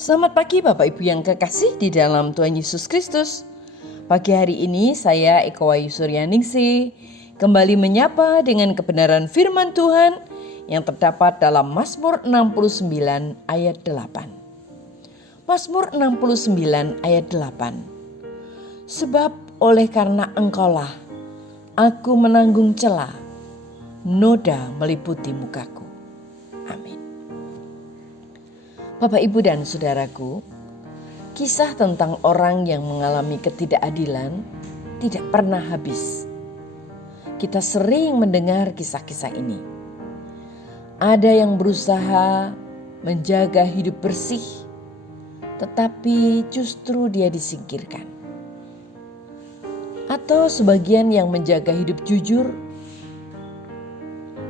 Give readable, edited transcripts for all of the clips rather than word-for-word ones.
Selamat pagi Bapak Ibu yang kekasih di dalam Tuhan Yesus Kristus. Pagi hari ini saya Eko Wayu Suryaningsih kembali menyapa dengan kebenaran firman Tuhan yang terdapat dalam Mazmur 69 ayat 8. Mazmur 69 ayat 8. Sebab oleh karena Engkaulah aku menanggung cela, noda meliputi mukaku. Amin. Bapak, Ibu, dan Saudaraku, kisah tentang orang yang mengalami ketidakadilan tidak pernah habis. Kita sering mendengar kisah-kisah ini. Ada yang berusaha menjaga hidup bersih, tetapi justru dia disingkirkan. Atau sebagian yang menjaga hidup jujur,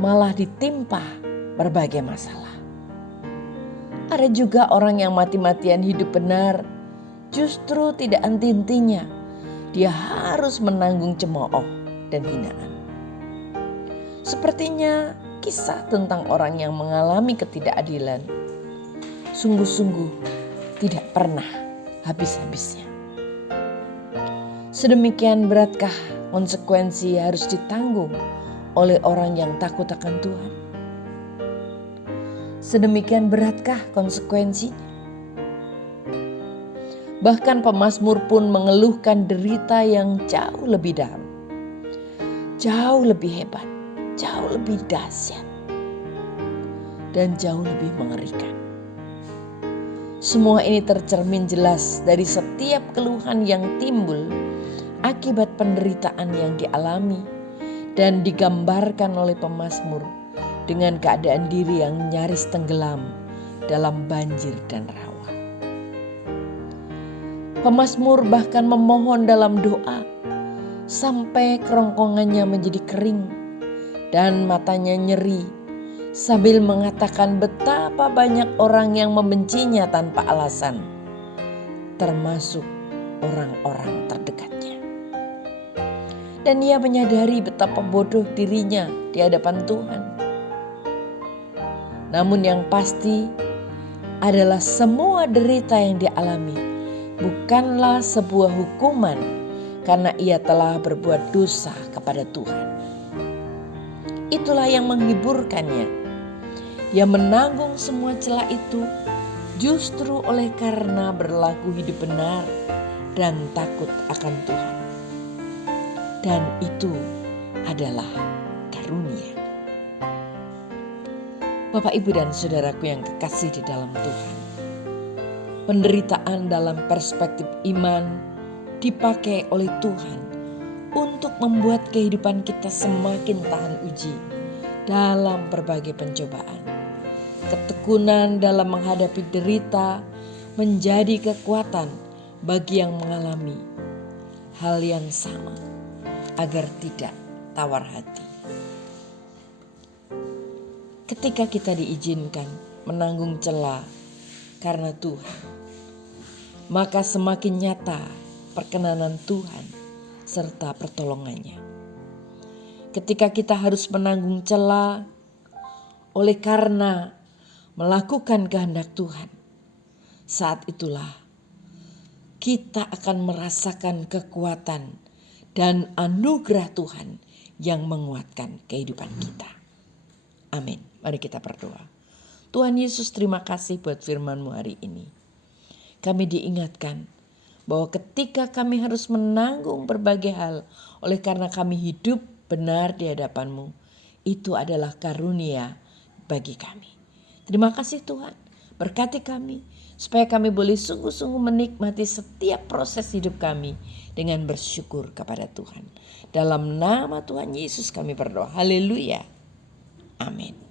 malah ditimpa berbagai masalah. Ada juga orang yang mati-matian hidup benar, justru tidak henti-hentinya. Dia harus menanggung cemooh dan hinaan. Sepertinya kisah tentang orang yang mengalami ketidakadilan sungguh-sungguh tidak pernah habis-habisnya. Sedemikian beratkah konsekuensi harus ditanggung oleh orang yang takut akan Tuhan? Sedemikian beratkah konsekuensinya? Bahkan pemazmur pun mengeluhkan derita yang jauh lebih dalam, jauh lebih hebat, jauh lebih dahsyat, dan jauh lebih mengerikan. Semua ini tercermin jelas dari setiap keluhan yang timbul akibat penderitaan yang dialami dan digambarkan oleh pemazmur dengan keadaan diri yang nyaris tenggelam dalam banjir dan rawa. Pemazmur bahkan memohon dalam doa sampai kerongkongannya menjadi kering dan matanya nyeri, sambil mengatakan betapa banyak orang yang membencinya tanpa alasan, termasuk orang-orang terdekatnya. Dan ia menyadari betapa bodoh dirinya di hadapan Tuhan. Namun yang pasti adalah semua derita yang dialami bukanlah sebuah hukuman karena ia telah berbuat dosa kepada Tuhan. Itulah yang menghiburkannya. Ia menanggung semua cela itu justru oleh karena berlaku hidup benar dan takut akan Tuhan. Dan itu adalah karunia. Bapak, Ibu, dan Saudaraku yang kekasih di dalam Tuhan, penderitaan dalam perspektif iman dipakai oleh Tuhan untuk membuat kehidupan kita semakin tahan uji dalam berbagai pencobaan. Ketekunan dalam menghadapi derita menjadi kekuatan bagi yang mengalami hal yang sama agar tidak tawar hati. Ketika kita diizinkan menanggung cela karena Tuhan, maka semakin nyata perkenanan Tuhan serta pertolongannya. Ketika kita harus menanggung cela oleh karena melakukan kehendak Tuhan, saat itulah kita akan merasakan kekuatan dan anugerah Tuhan yang menguatkan kehidupan kita. Amin. Mari kita berdoa. Tuhan Yesus, terima kasih buat firman-Mu hari ini. Kami diingatkan bahwa ketika kami harus menanggung berbagai hal oleh karena kami hidup benar di hadapan-Mu, itu adalah karunia bagi kami. Terima kasih Tuhan. Berkati kami supaya kami boleh sungguh-sungguh menikmati setiap proses hidup kami dengan bersyukur kepada Tuhan. Dalam nama Tuhan Yesus kami berdoa. Haleluya. Amin.